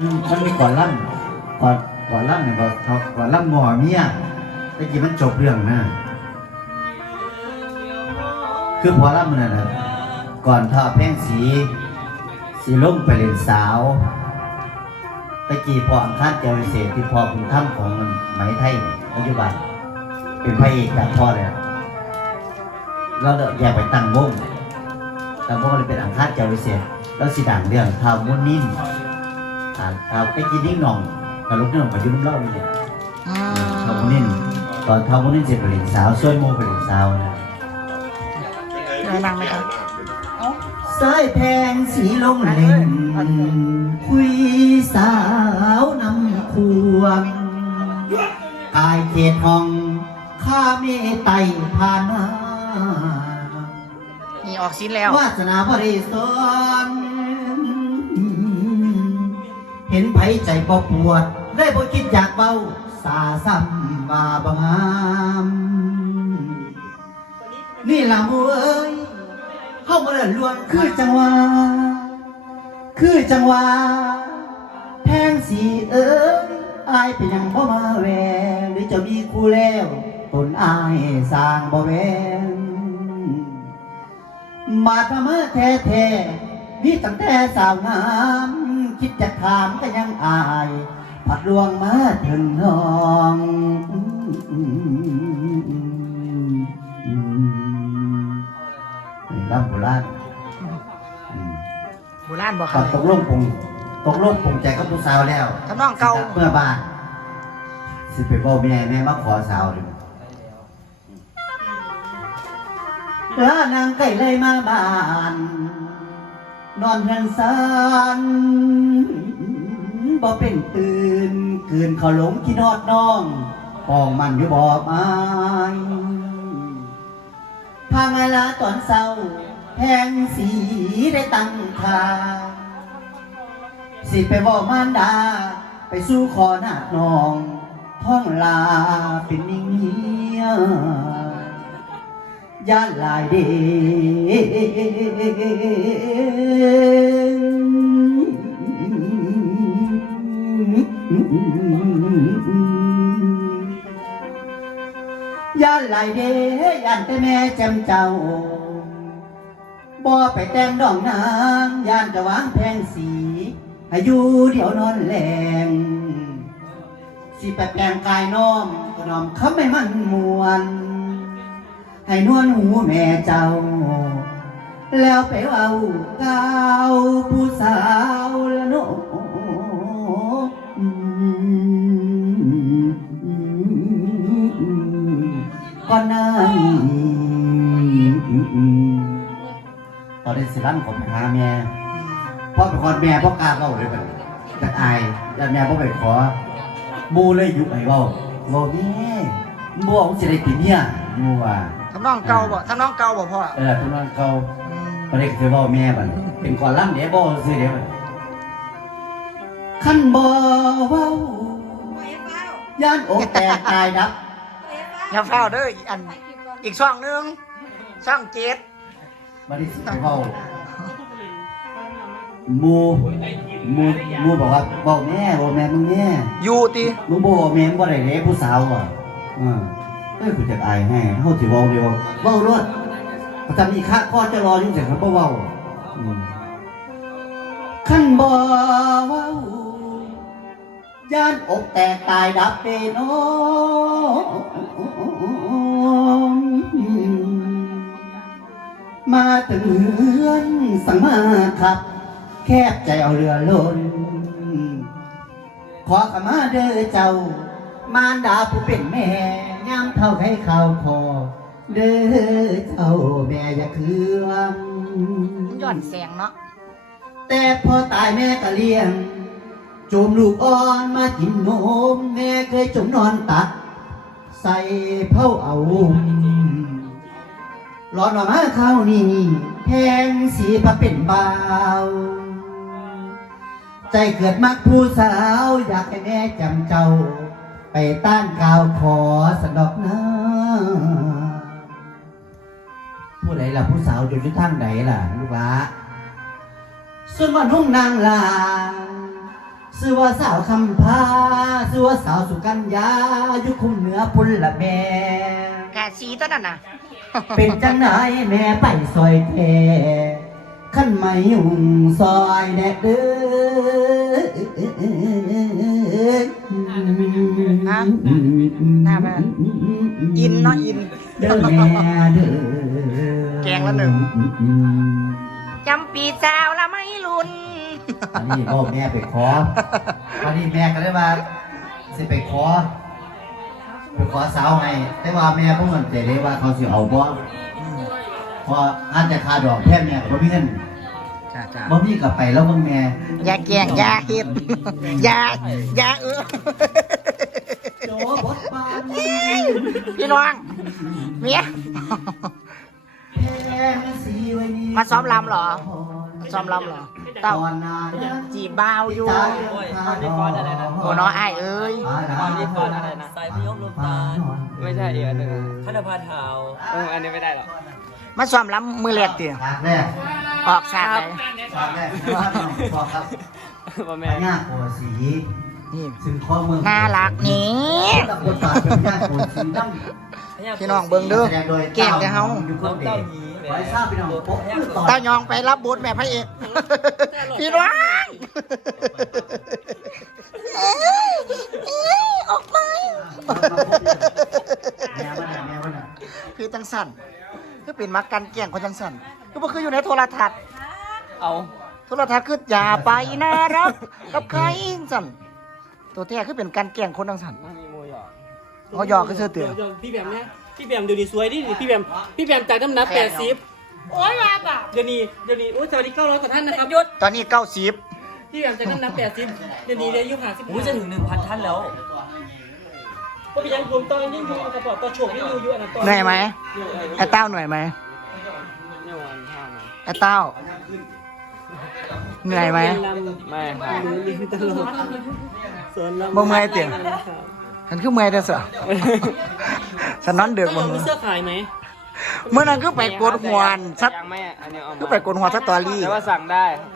มันมีก่อนล่ำก่อนก่อนล่ำเนี่ยก่อนก่อนล่ำงอเมียตะกี้มันจบเรื่องนะคือพอล่ำมันนะนะก่อนทอแป้งสี สีลุ่มไปเรียนสาวตะกี้พออังคารเจริญเศษที่พอคุณถ้ำของมันไหมไทยปัจจุบัน เป็นพระเอกจากพ่อเลยเราเลิกแยกไปตั้งวงตั้งวงเลยเป็นอังคารเจริญเศษแล้วสีดังเรื่องทาวมุนนิ่ม อ่าเอาไปกินนิ่งหน่องกับลูกนี่หน่องกับยุ่งเล่านี่เนี่ยอืทำมุนิ่นตอนทำมุนิ่นเสร็จไปเรียนสาวช่วยโมไปเรียนสาวนะเดินนั่งไหมครับเอ้าสายแพงสีลงเล่นคุยสาวนำควงกายเขตห้องข้าเมไตผ่านมานี่ออกสิ้นแล้ววาสนาบริสุทธิ์ เห็นไผใจบ่ปวด ได้บ่คิดอยากเบาสาซ้ำมาบงามนี่ล่ะมูเอ้ยเฮาบ่ได้ลวงคือจังหวะคือจังหวะแพงสีเอ้ยอายเป็นยังบ่มาแวงหรือจะมีคู่แล้วตนอายสร้างบ่แวงมาทำเมื่อแท้แท้ๆมีตั้งแต่สาวงาม คิดจะถามก็ยังอาย ผัดลวงมาถึงน้องนี่ลำโบราณโบราณบอกครับตกลงปงตกลงปงใจกับผู้สาวแล้วทำนองเก่าเมื่อบ้านสิไปบอกแม่แม่มาขอสาวเลยแล้วนางไก่เลยมาบ้าน นอนเงินสันบ่เป็นตื่นคืนเขาหลงขี้นอดน้องปองมันอยู่บ่ไม้พางาลาตอนเศร้าแพงสีได้ตั้งคาสิไปบอกมารดา ไปสู้ขอนาดน้อง ท้องลาเป็นนิ่งเงีย ย่านหลายเดย่านหลายเดย่านแต่แม่จำเจ้าบ่ไปแต่งดองนางย่านจะวางแพงสีให้อยู่เดี๋ยวนอนแหลงสิไปแปลงกายน้อมก็น้อมคำให้มันมวน ให้นวลหูแม่เจ้า แล้วไปเอาก้าวผู้สาวละโนก่อนนั้นตอนนี้สิรันผมหาแม่พ่อไปขอแม่พ่อกล้าเล่าเลยแบบจะอายแล้วแม่พ่อไปขอหมูเลยยุบให้เว้าเว้าแม่หมูเอาสิได้ติเนี่ยมูว่า ทำนองเก่าบ่ทำนองเก่าบ่พ่อเออทุกนั้นเขาอืมบ่ได้คือเว้าแม่บัดเป็นก่อนล่ำเดี๋ยวบ่ซื้อเดี๋ยวบัดคันบ่เว้าย่านอกแตกตายดับอย่าเฝ้าเด้ออีกอัน อีกช่องหนึงช่องเจ็ดบ่ได้สิไปเว้าหมูหมูหมูบอกว่าเว้าแม่เว้าแม่มึงแม่อยู่ติมึงบ่เว้าแม่มึงบ่ได้เด้ผู้สาวอะเออ เอ้ยกูจะอายให้เฮาสิเว้าเดียวเว้ารวดประจำอีกค่าข้อจะรออยู่จังครับบ่เว้าอืมคันบ่เว้าย่านอกแตกตายดับเดโนมาถึงเฮือนสังมาครับ แคบใจเอาเรือล้น ขอขมาเด้อเจ้ามารดาผู้เป็นแม่ย่ำเท่าให้ข้าวคอเด้อเจ้าแม่อย่าเคืองมันหย่อนแสงเนาะแต่พอตายแม่ก็เลี้ยงจมลูกอ่อนมากินนมแม่เคยจมนอนตัก ใส่เผาเอาหลอดว่ามาข้าวนี่แพงสีพระเป็นบ่าว ใจเกิดมักผู้สาว อยากให้แม่จำเจ้า ไปต้านกาวขอสนอกนะผู้ใดล่ะผู้สาวอยู่ที่ทางไหนล่ะ ลูกหละส่วนวันห้องนางลาชื่อว่าสาวคำพาชื่อว่าสาวสุกัญญาอยู่คุมเหนือพุ่นละแม่กาสีตัวนั้นน่ะ เป็นจังไหนแม่ไปซอยแท้ขั้นไม่ยุ่งซอยแดดเด้อ ฮะหน้าบ้านอินเนาะอินเด้อแม่เด้อแกงละหนึ่งจำปีสาวละไม่ลุนอันนี้พ่อแม่ไปขออันนี้แม่ก็ได้ว่าสิไปขอไปขอสาวให้แต่ว่าแม่พวกมันใจเลยว่าเขาสิเอาบ่เพออาจจะคาดอกแค่แม่บ่มีเงินจ้าจ้าบ่มีกับไปแล้วมึงแม่อย่าแกล้งอย่าเฮ็ดอย่าอย่าเออ โจบดบานพี่น้องเมียมาซ้อมรำเหรอ ซ้อมรำเหรอเต้าตอนนั้นจีบาวอยู่โอ้โอ้น้องอ้ายเอ้ยตอนนี้ฟอนอะไรนะสายพยมลมตาลไม่ใช่อีกอันหนึ่งพัฒนาเท้าเอออันนี้ไม่ได้หรอกมาซ้อมรำมือแรกเตียฉากแรกออกฉากเลยฉากแรกบอกครับว่าพแม่ญาโกสี นี่ถึงข้อเมืองน่ารักนี่กับบทบาทเป็นพญาโกสีดั้งพี่น้องเบิ่งเด้อแสดงโดยเก่งแต่เฮาอยู่คนเดียวไว้ทราบพี่น้องโป๊ะตอนเต้ายองไปรับบทแม่พระเอกพี่น้องเอ้ยเอ้ยออกไปแม่ว่าน่ะแม่ว่าน่ะพี่จังสันคือเป็นมักกันแกล้งคนจังสันก็บ่คืออยู่ในโทรทัศน์เอาโทรทัศน์คืออย่าไปน่ารักกับใครสัน ตัวแท้คือเป็นการแกล้งคนจังสัน มันมีโมหยอกเขาหยอกก็เชื่อเตือน ดี๋ยวพี่แบมเนี่ยพี่แบมดูดีสวยดิพี่แบมพี่แบมจากน้ำหนักแปดสิบโอ้ยมาแบบเดี๋ยวนี้เดี๋ยวนี้โอ้ยสวัสดีเก้าร้อยกว่าท่านนะครับยศตอนนี้เก้าสิบพี่แบมจากน้ำหนักแปดสิบเดี๋ยวนี้ได้อายุห้าสิบอุ้ยจะถึงหนึ่งพันท่านแล้ว ก็ไปยังรวมตอนยังอยู่กระป๋อต่อโฉกยังอยู่อยู่อันนั้นตอนเหนื่อยไหมอยู่เออไอ้เต้าเหนื่อยไหมเนี่ยวันท่าไหมไอ้เต้าเหนื่อยไหมเรียนรำไม่ครับหนูเรียนตลอด สอนรำบ่เมื่อยเตียงฉันคือเมื่อยเด้อเสือฉันนอนดึกต้องมึงมีเสื้อขายไหมเมื่อนั้นคือไปกดหวนซัดยังไม่อันนี้เอามาคือไปกดหัวซัดตอรี่แต่ว่าสั่งได้ครับ